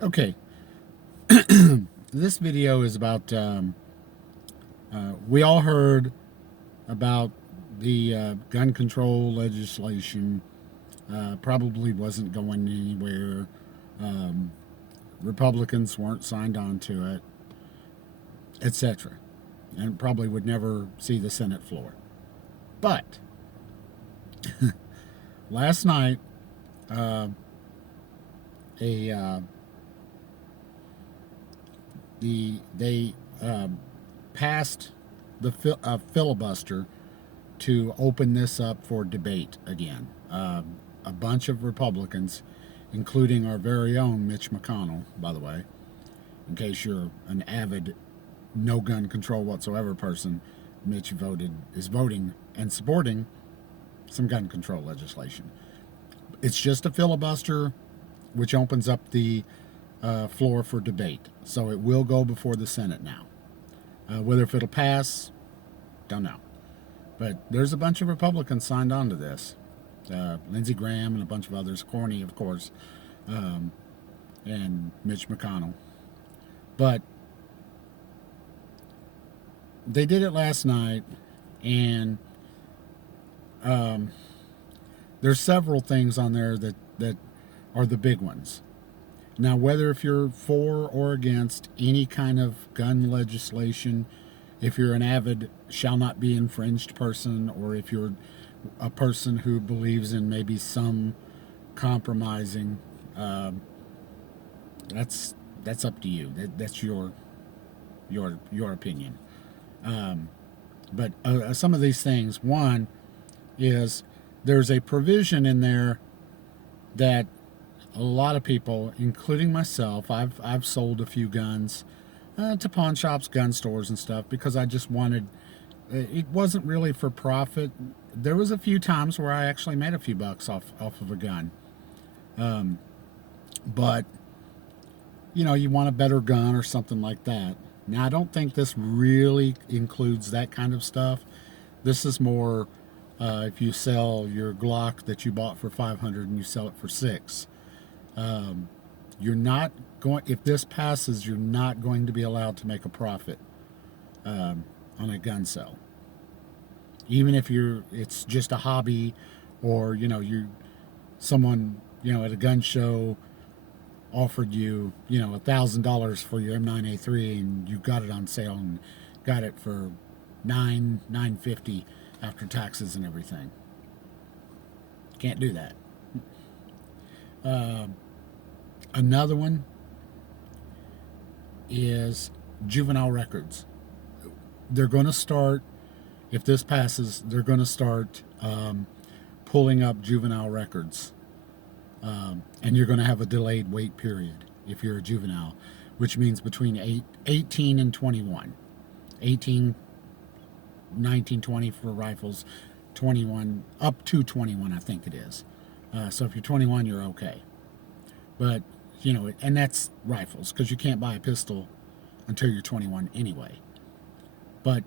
Okay, this video is about. We all heard about the gun control legislation. Probably wasn't going anywhere. Um, Republicans weren't signed on to it, etc., and probably would never see the Senate floor. But last night, uh, a they passed the filibuster to open this up for debate again. A bunch of Republicans, including our very own Mitch McConnell, by the way, in case you're an avid no gun control whatsoever person, Mitch is voting and supporting some gun control legislation. It's just a filibuster, which opens up the floor for debate. So it will go before the Senate now. Whether if it'll pass, don't know. But there's a bunch of Republicans signed on to this. Lindsey Graham and a bunch of others, Cornyn, of course, and Mitch McConnell. But they did it last night, and there's several things on there that are the big ones. Now, whether if you're for or against any kind of gun legislation, if you're an avid shall not be infringed person, or if you're a person who believes in maybe some compromising, that's up to you. That's your opinion. But some of these things, one is there's a provision in there that a lot of people, including myself, I've sold a few guns to pawn shops, gun stores, and stuff because I just wanted. It wasn't really for profit. There was a few times where I actually made a few bucks off of a gun, but you want a better gun or something like that. Now I don't think this really includes that kind of stuff. This is more if you sell your Glock that you bought for 500 and you sell it for 6. You're not going. If this passes, you're not going to be allowed to make a profit on a gun sale. Even if it's just a hobby, or someone at a gun show offered you $1,000 for your M9A3 and you got it on sale and got it for $950 after taxes and everything. Can't do that. Another one is juvenile records. They're going to start, if this passes, they're going to start pulling up juvenile records. And you're going to have a delayed wait period if you're a juvenile, which means between 18 and 21. 18, 19, 20 for rifles, 21, up to 21, I think it is. So if you're 21, you're okay. But, and that's rifles, because you can't buy a pistol until you're 21 anyway. But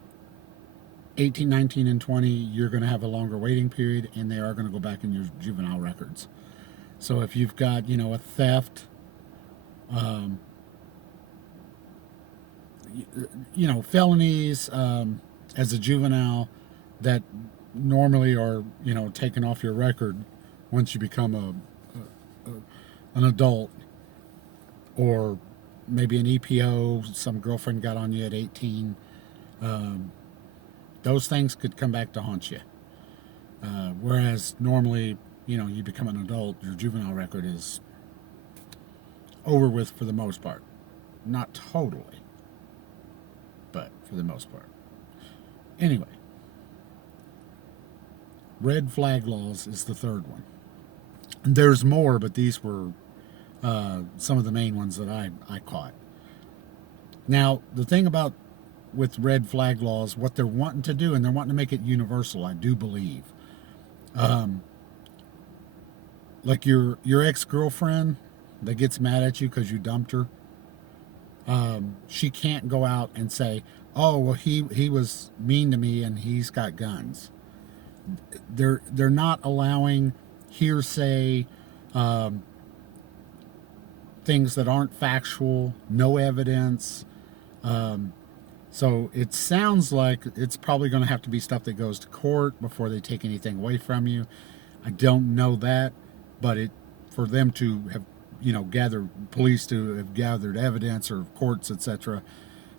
18, 19, and 20, you're going to have a longer waiting period, and they are going to go back in your juvenile records. So if you've got, a theft, felonies as a juvenile that normally are, taken off your record once you become an adult, or maybe an EPO, some girlfriend got on you at 18, those things could come back to haunt you. Whereas normally, you become an adult, your juvenile record is over with for the most part. Not totally, but for the most part. Anyway, red flag laws is the third one. And there's more, but these were some of the main ones that I caught. Now, the thing about with red flag laws, what they're wanting to do, and they're wanting to make it universal, I do believe. Like your ex-girlfriend that gets mad at you because you dumped her, she can't go out and say, oh, well, he was mean to me and he's got guns. They're not allowing hearsay things things that aren't factual, no evidence. So it sounds like it's probably going to have to be stuff that goes to court before they take anything away from you. I don't know that, but for them to have, gathered police to have gathered evidence or courts, etc.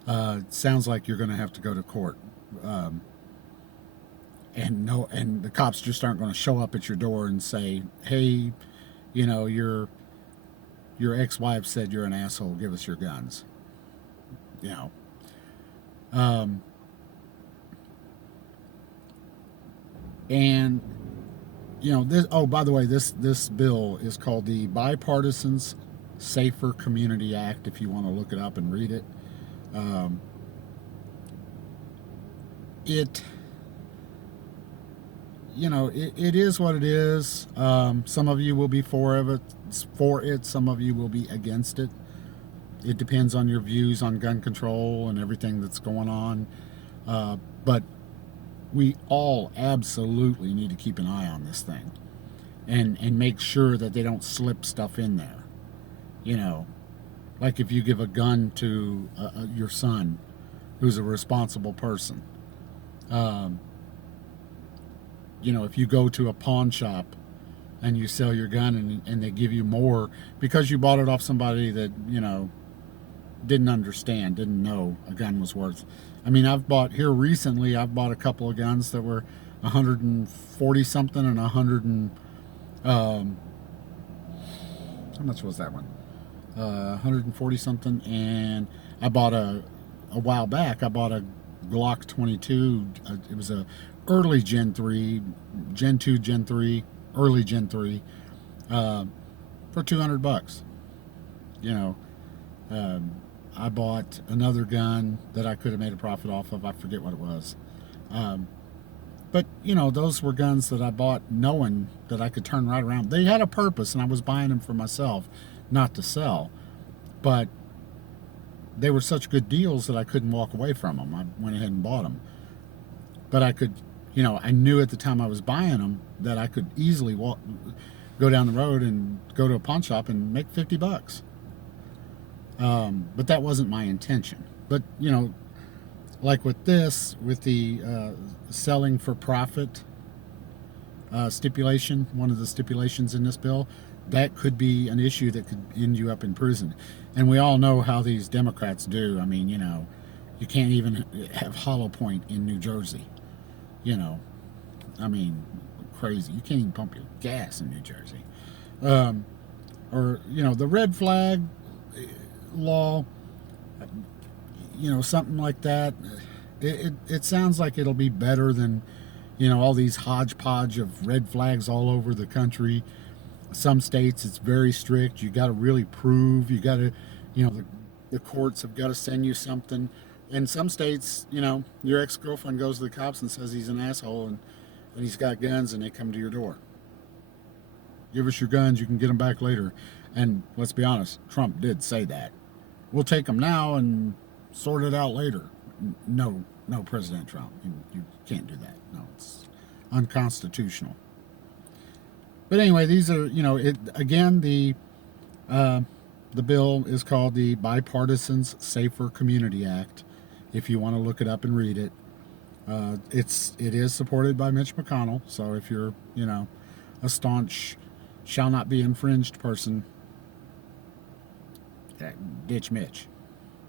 It sounds like you're going to have to go to court. And the cops just aren't going to show up at your door and say, "Hey, your ex-wife said you're an asshole. Give us your guns." You know. And this. Oh, by the way, this bill is called the Bipartisan Safer Community Act. If you want to look it up and read it, it is what it is. Some of you will be for it. Some of you will be against it. It depends on your views on gun control and everything that's going on. But we all absolutely need to keep an eye on this thing and make sure that they don't slip stuff in there. Like if you give a gun to your son, who's a responsible person. If you go to a pawn shop and you sell your gun and they give you more because you bought it off somebody that, didn't understand, didn't know a gun was worth. I mean, I've bought a couple of guns that were 140 something and 100 and, how much was that one? 140 something. And I bought a while back, I bought a Glock 22. It was a early Gen 3, Gen 2, Gen 3, early Gen 3, for $200. I bought another gun that I could have made a profit off of. I forget what it was. But those were guns that I bought knowing that I could turn right around. They had a purpose, and I was buying them for myself, not to sell. But they were such good deals that I couldn't walk away from them. I went ahead and bought them. But I could, I knew at the time I was buying them that I could easily go down the road and go to a pawn shop and make $50. But that wasn't my intention. But, like with the selling for profit stipulation, one of the stipulations in this bill, that could be an issue that could end you up in prison. And we all know how these Democrats do. I mean, you can't even have hollow point in New Jersey. I mean, crazy. You can't even pump your gas in New Jersey. Or, the red flag law, something like that. It sounds like it'll be better than, all these hodgepodge of red flags all over the country. Some states it's very strict. You got to really prove. You got to, the courts have got to send you something. In some states, your ex-girlfriend goes to the cops and says he's an asshole and he's got guns, and they come to your door. Give us your guns, you can get them back later. And let's be honest, Trump did say that. We'll take them now and sort it out later. No, President Trump. You can't do that. No, it's unconstitutional. But anyway, these are, the bill is called the Bipartisan Safer Community Act. If you want to look it up and read it, it is supported by Mitch McConnell. So if you're, a staunch shall not be infringed person, ditch Mitch,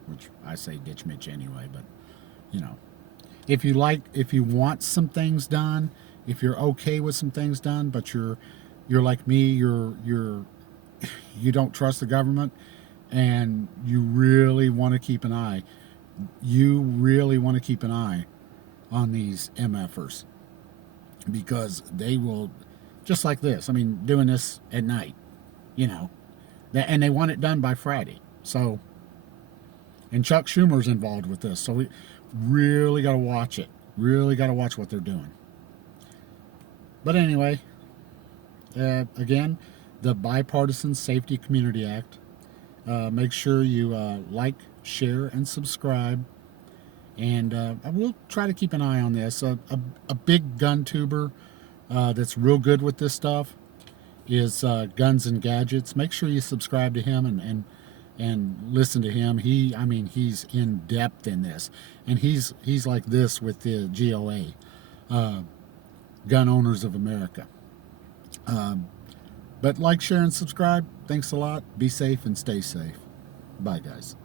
which I say ditch Mitch anyway. But if you want some things done, if you're okay with some things done, but you're like me, you don't trust the government, and you really want to keep an eye. You really want to keep an eye on these MFers, because they will, just like this. I mean, doing this at night, and they want it done by Friday. So, and Chuck Schumer's involved with this, so we really got to watch it. Really got to watch what they're doing. But anyway, again, the Bipartisan Safety Community Act. Make sure you like, share, and subscribe. And I will try to keep an eye on this. A big gun tuber that's real good with this stuff is Guns and Gadgets. Make sure you subscribe to him and listen to him. I mean, he's in depth in this, and he's like this with the GOA, Gun Owners of America. But like, share, and subscribe. Thanks a lot. Be safe and stay safe. Bye, guys.